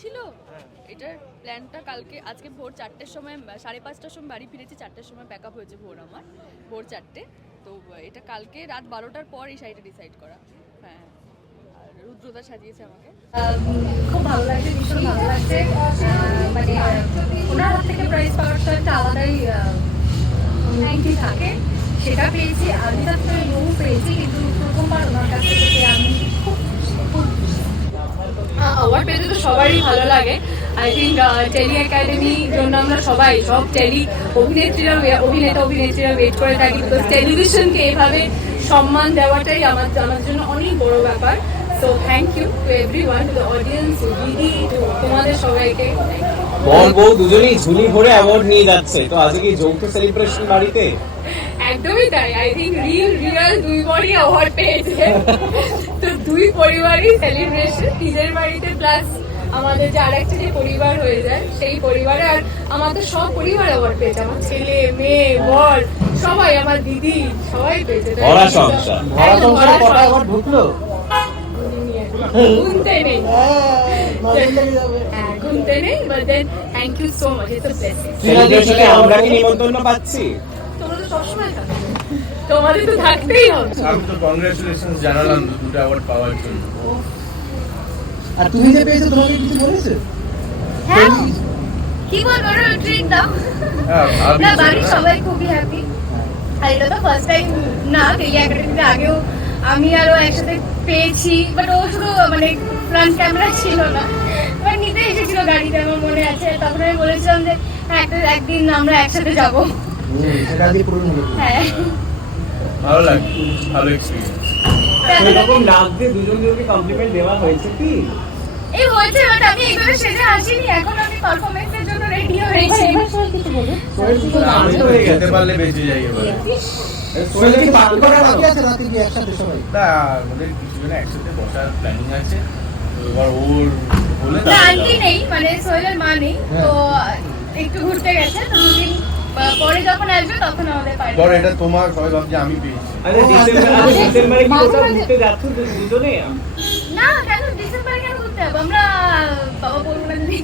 ছিল? এটার প্ল্যানটা কালকে, আজকে ভোর চারটের সময় সাড়ে পাঁচটার সময় বাড়ি ফিরেছি, চারটের সময় প্যাক আপ হয়েছে ভোর আমার, ভোর চারটে। তো এটা কালকে রাত বারোটার পর এই শাড়িটা ডিসাইড করা। হ্যাঁ রুদ্রদা সাজিয়েছে আমাকে। খুব ভালো লাগছে ভালো লাগছে। মানে ওনার পাওয়ার তো একটা আলাদাই থাকে। সেটা পেয়েছি, আমি থেকে বহু পেয়েছি, কিন্তু প্রথমবার ওনার কাছ থেকে আমি অ্যাওয়ার্ড পেতে তো সবারই ভালো লাগে। আই থিঙ্ক টেলি একাডেমি জন্য আমরা সবাই, সব টেলি অভিনেত্রীরা অভিনেতা, অভিনেত্রীরা ওয়েট করে থাকি বিকজ টেলিভিশনকে এভাবে সম্মান দেওয়াটাই আমার আমার জন্য অনেক বড় ব্যাপার। So thank you to everyone to audience দিদি তোমাদের সবাইকে। বর, বউ দুজনেই ঝুলি ভরে অ্যাওয়ার্ড নিয়ে যাচ্ছে। তো আজকে যৌথ সেলিব্রেশন বাড়িতে? একদমই তাই। আই থিঙ্ক রিল রিয়াল দুই বরই অ্যাওয়ার্ড পেয়েছে। তো দুই পরিবারই সেলিব্রেশন নিজের বাড়িতে প্লাস আমাদের যে আরেকটা যে পরিবার হয়ে যায় সেই পরিবারে আর আমাদের সব পরিবার অ্যাওয়ার্ড পেয়েছে। আমার ছেলে মেয়ে বর সবাই আমার দিদি সবাই পেয়েছে। ভরা সংসার। ভরা সংসারে কটা। আবার ঢুকলো? গুনতে নেই। যাবে। হ্যাঁ গুনতে নেই but then thank you so much it's a blessing সেলিব্রেশনে আমরা কি নিমন্ত্রণ পাচ্ছি? সবসময় থাকো। তোমাদের তো থাকতেই হবে। আমি তো কংগ্রেচুলেশন জানালাম দুটো অ্যাওয়ার্ড পাওয়ার জন্য। আর তুমি যে পেয়েছ তোমাকে কিছু বলেছে? হ্যাঁ। কি বলব ট্রিট দাও। হ্যাঁ না বাড়ির সবাই খুবই হ্যাপি আর এটা তো ফার্স্ট টাইম না টেলি একাডেমিতে আগেও আমি আরও একসাথে পেয়েছি বাট ও শুধু মানে ফ্রন্ট ক্যামেরা ছিল না। বাট নিতে এসেছিল গাড়িতে আমার মনে আছে। তখন আমি বলেছিলাম যে হ্যাঁ একটা একদিন আমরা একসাথে যাব। সেটা দিয়ে পূরণ হলো হ্যাঁ। ভালো লাগে ভালো এক্সপিরিয়েন্স সেরকম নাচ দিয়ে দুজন দুজনকে কমপ্লিমেন্ট দেওয়া হয়েছে কি? এই হয়েছে বাট আমি এইভাবে সেজে আসিনি। এখন আমি পারফরমেন্সের জন্য রেডি হয়েছি। সোহেল কি কোনো আমি তো হয়ে গেছে। পারলে বেঁচে যাই এবার। সোহেল কি পার্টি করা বাকি আছে রাতে কি একসাথে সবাই? না আমাদের কিছুদিন একসাথে বসার প্ল্যানিং আছে। তো এবার ওর বলে না আন্টি নেই মানে সোহেলের মা নেই। তো একটু ঘুরতে গেছে তো দুদিন আহ, পরে যখন আসবে তখন আমাদের পার্টি। ধর এটা তোমার সবাই ভাবছে আমি পেয়েছি। আরে ডিসেম্বর আরে ডিসেম্বরে কি কোথাও ঘুরতে যাচ্ছ? দুজনে না। কেন? ডিসেম্বরে কেন ঘুরতে যাব? আমরা বাবা বলব না যদি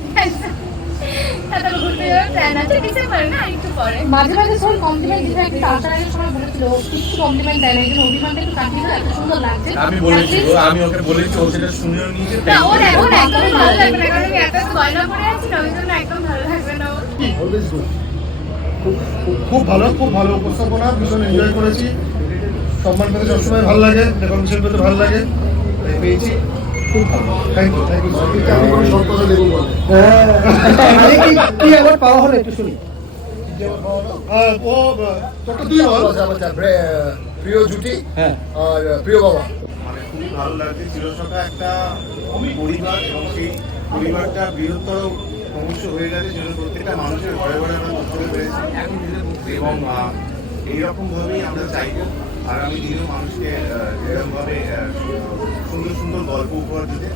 তারপরে ঘুরতে যাওয়ার প্ল্যান আছে। ডিসেম্বরে না একটু পরে। মাঝে মাঝে সব কমপ্লিমেন্ট দিতে একটু আসার আগের সময় বলেছিল কিছু কমপ্লিমেন্ট দেয় না একজন অভিমানটা একটু কাটিয়ে দাও, এত সুন্দর লাগছে। আমি বলেছি আমি ওকে বলেছি ও সেটা শুনেও নিয়েছে না ওর এখন একদমই ভালো লাগবে না কারণ আমি এত এত গয়না পরে আছি না ওই জন্য একদম ভালো লাগবে না ওর। অলওয়েজ গুড খুব ভালো খুব ভালো উপস্থাপনা ভীষণ এনজয় করেছি। সম্মান পেতে সবসময় ভালো লাগে রেকগনিশন পেতে ভালো লাগে। পেয়েছি। মানে পাওয়া হলো একটু শুনি। প্রিয় জুটি হ্যাঁ। আর প্রিয় বাবা। মানে খুব ভালো লাগছে। চিরসখা একটা পরিবার এবং সেই পরিবারটা বৃহত্তর ক্রমশ হয়ে গেছে যেন প্রত্যেকটা মানুষের ঘরে ঘরে আমরা করতে পেরেছি। এবং আহ, এইরকম ভাবেই আমরা চাইব। আগামী দিনেও মানুষকে এরকমভাবে সুন্দর সুন্দর গল্প উপহার দিতে।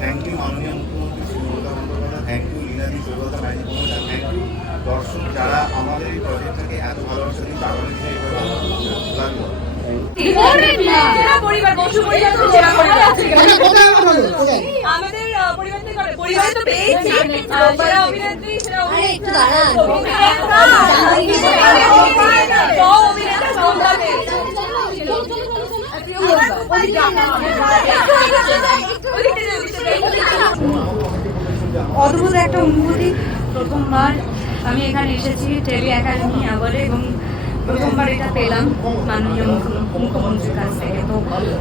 থ্যাংক ইউ মাননীয় মুখ্যমন্ত্রী শ্রী বন্দ্যোপাধ্যায়। থ্যাংক ইউ লীলাদি সৈকতা মাইজি মমতা। থ্যাংক ইউ দর্শক যারা আমাদের এই প্রজেক্টটাকে এত ভালোবাসা দিচ্ছে আগামী দিনে এভাবে লাগল অদ্ভুত একটা অনুভূতি। প্রথমবার আমি এখানে এসেছি টেলি একাডেমি অ্যাওয়ার্ডে এবং প্রথমবার এটা পেলাম। মাননীয় মুখ্যমন্ত্রীর কাছ থেকে। তো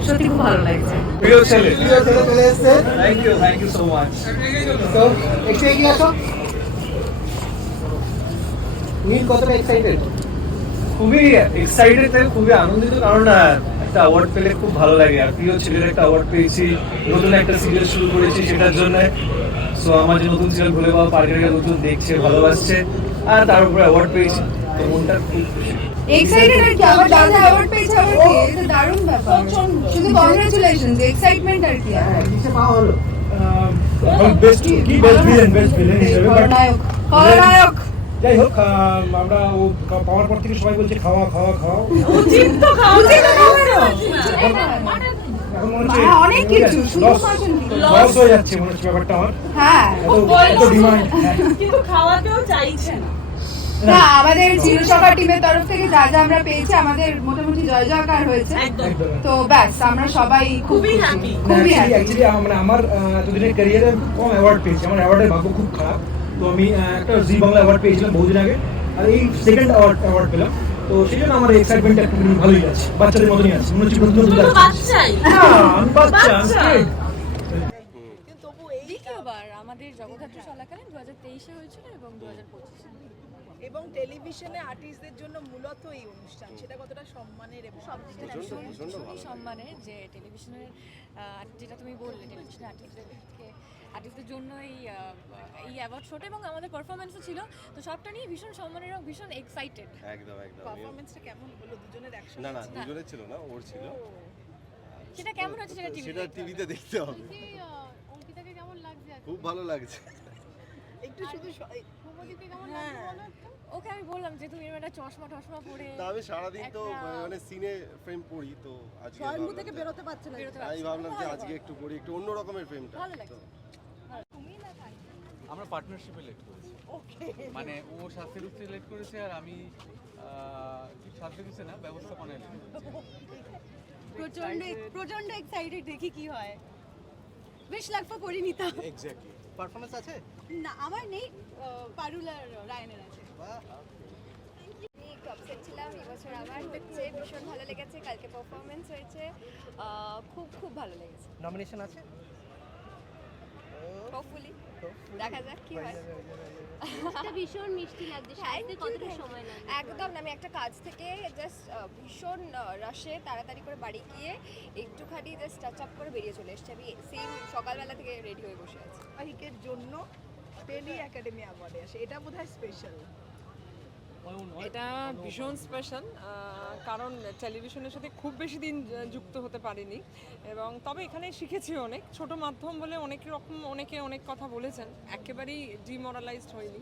সত্যি খুব ভালো লাগছে। প্রিয় ছেলে। প্রিয় ছেলে চলে এসছে। Thank you thank you so much তো একটু এগিয়ে আসো। নীল কতটা এক্সাইটেড খুবই এক্সাইটেড থেকে খুবই আনন্দিত কারণ একটা অ্যাওয়ার্ড পেলে খুব ভালো লাগে। আর প্রিয় ছেলের একটা অ্যাওয়ার্ড পেয়েছি নতুন একটা সিরিয়াল শুরু করেছি সেটার জন্য। সো আমার যে নতুন সিরিয়াল ভুলে পাওয়া পার্টিরা নতুন দেখছে ভালোবাসছে। আর তার উপরে অ্যাওয়ার্ড পেয়েছি। এক্সাইটেড আর কি আমার দাদা অ্যাওয়ার্ড পেয়েছে আবার কি? এটা দারুণ ব্যাপার। শুধু কংগ্রেচুলেশনস এক্সাইটমেন্ট আর কি হ্যাঁ কিসে পাওয়া হলো বেস্ট কি বেস্ট ভিলেন বেস্ট ভিলেন হিসেবে খলনায়ক খলনায়ক। যাই হোক আমরা ও পাওয়ার পর থেকে সবাই বলছে খাওয়া খাওয়া খাওয়া। উচিত তো খাওয়া। এখন মনে হ্যাঁ, অনেক কিছু, হয়ে যাচ্ছে হচ্ছে ব্যাপারটা আমার। হ্যাঁ। ডিমান্ড কিন্তু খাওয়াতেও চাইছে না। না আমাদের চিরসভা টিমের তরফ থেকে যা যা আমরা পেয়েছি আমাদের মোটামুটি জয় জয়কার হয়েছে। তো ব্যাস আমরা সবাই খুবই খুশি। খুবই। অ্যাকচুয়ালি মানে আমার এতদিনের ক্যারিয়ারে কম অ্যাওয়ার্ড পেয়েছি। আমার অ্যাওয়ার্ডের ভাগ্য খুব খারাপ। তো আমি একটা জি বাংলা অ্যাওয়ার্ড পেয়েছিলাম বহুদিন আগে। আর এই সেকেন্ড অ্যাওয়ার্ড অ্যাওয়ার্ড পেলাম। তো সেই জন্য আমার এক্সাইটমেন্ট একটু ভালোই আছে বাচ্চাদের মতনই আছে। মনে হচ্ছে নতুন নতুন বাচ্চাই। বাচ্চা আমাদের জগদ্ধাত্রী চলাকালীন দু হাজার তেইশে হয়েছিল এবং দু হাজার পঁচিশে এবং টেলিভিশনে আর্টিস্টদের জন্য মূলত এই অনুষ্ঠান। সেটা কতটা সম্মানের এবং ভীষণ ভীষণই সম্মানের যে টেলিভিশনের যেটা তুমি বললে টেলিভিশনের আর্টিস্টদেরকে আর্টিস্টদের জন্য এই এই অ্যাওয়ার্ড শোটা এবং আমাদের পারফরমেন্সও ছিল। তো সবটা নিয়ে ভীষণ সম্মানের এবং ভীষণ এক্সাইটেড একদম একদম। পারফরমেন্সটা কেমন হলো? দুজনের একসাথে না না দুজনে ছিল না ওর ছিল। সেটা কেমন হচ্ছে সেটা টিভি সেটা টিভিতে দেখতে হবে। অঙ্কিতাকে কেমন লাগছে? খুব ভালো লাগছে। একটু শুধু স- এই- শুভদীপকে কেমন হ্যাঁ। ওকে আমি বললাম যে তুমি এরকম একটা চশমা টশমা পরে তা আমি সারাদিন তো মানে সিনে ফ্রেম পড়ি তো আজকে ভাবলাম থেকে বেরোতে পারছে না। না। ভাবলাম যে আজকে একটু পড়ি একটু অন্য রকমের ফ্রেমটা ভালো লাগছে। আমরা পার্টনারশিপে লেট করেছি। মানে ও স্বাস্থ্য রূপে লেট করেছে আর আমি স্বাস্থ্য রূপে না ব্যবস্থাপনায় করেছি। প্রচণ্ড প্রচণ্ড এক্সাইটেড দেখি কি হয়। বেশ লাগবে পরিণীতা এক্স্যাক্টলি পারফরমেন্স আছে? না আমার নেই পারুল আর রায়নের আছে। আমি একটু ছিলাম এবছর আমার হচ্ছে ভীষণ ভালো লেগেছে কালকে পারফরমেন্স হয়েছে খুব খুব ভালো লেগেছে নমিনেশন আছে হোপফুলি দেখা যাক কি হয় ভীষণ মিষ্টি লাগছে সাজতে কতটা সময় লাগে। একদম না, আমি একটা কাজ থেকে জাস্ট ভীষণ রাশে তাড়াতাড়ি করে বাড়ি গিয়ে একটুখানি জাস্ট টাচ আপ করে বেরিয়ে চলে এসেছি। আমি সেম সকালবেলা থেকে রেডি হয়ে বসে আছি। জন্য টেলি একাডেমি অ্যাওয়ার্ডে আসে। এটা বোধহয় স্পেশাল এটা ভীষণ স্পেশাল কারণ টেলিভিশনের সাথে খুব বেশি দিন যুক্ত হতে পারিনি। এবং তবে এখানে শিখেছি অনেক। ছোট মাধ্যম বলে অনেক রকম, অনেকে অনেক কথা বলেছেন। একেবারেই ডিমোরালাইজড হয়নি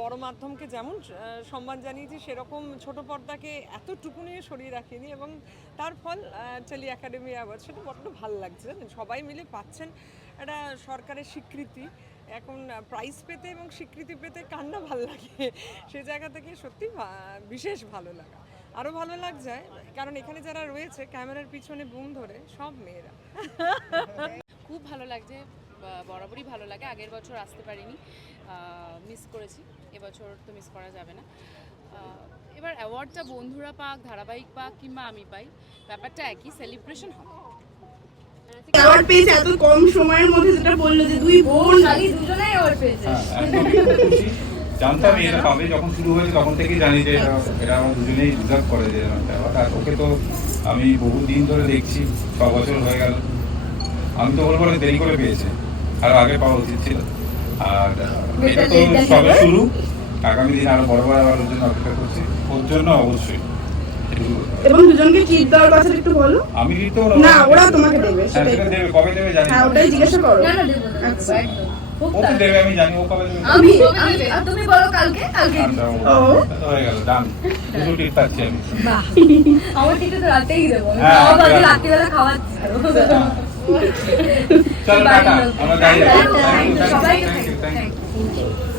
বড় মাধ্যমকে যেমন সম্মান জানিয়েছি, সেরকম ছোট পর্দাকে এতটুকু নিয়ে সরিয়ে রাখিনি এবং তার ফল টেলি একাডেমি অ্যাওয়ার্ড সেটা বড্ড ভালো লাগছে। সবাই মিলে পাচ্ছেন একটা সরকারের স্বীকৃতি। এখন প্রাইজ পেতে এবং স্বীকৃতি পেতে কার না ভালো লাগে? সে জায়গা থেকে সত্যি বিশেষ ভালো লাগা। আরও ভালো লাগছে কারণ এখানে যারা রয়েছে, ক্যামেরার পিছনে বুম ধরে সব মেয়েরা। খুব ভালো লাগছে বরাবরই ভালো লাগে। আগের বছর আসতে পারিনি মিস করেছি। এবছর তো মিস করা যাবে না। এবার অ্যাওয়ার্ডটা বন্ধুরা পাক, ধারাবাহিক পাক কিংবা আমি পাই, ব্যাপারটা একই সেলিব্রেশন হবে। অ্যাওয়ার্ড পেয়েছে এত কম সময়ের মধ্যে যেটা বলল যে দুই বোন। শালি দুজনেই অ্যাওয়ার্ড পেয়েছে। জানতাম এটা কবে যখন শুরু হয়েছে তখন থেকেই জানি যে এটা আমরা দুজনেই ডিজার্ভ করে যে। আর ওকে তো আমি বহু দিন ধরে দেখছি ছ বছর হয়ে গেল। আমি তো বলব দেরি করে পেয়েছে। আর আগে পাওয়া উচিত ছিল। আর এটা তো সবে শুরু। আগামী দিন আরও বড় বড় আবার ওর জন্য অপেক্ষা করছি। ওর জন্য অবশ্যই। এবং দুজনকে ট্রিট দেওয়ার কথাটা একটু বলো। আমি কিন্তু না, ওরা তোমাকে হ্যাঁ, সেটাই। কবে দেবে জানি হ্যাঁ ওটাই জিজ্ঞাসা করো। না না দেবো আচ্ছা। একদম খুব ও তো দেবে আমি জানি ও কবে দেবে। আমি তুমি বলো কালকে কালকে। আচ্ছা, ও-। হয়ে গেল ডান দুটো টিপ পাচ্ছি আমি। আমার টিকে তো রাতেই দেবো। হ্যাঁ, খাওয়া বাকি রাত্রিবেলা খাওয়াচ্ছি চলো টাটা। আমরা যাই। সবাইকে thank you thank you thank you.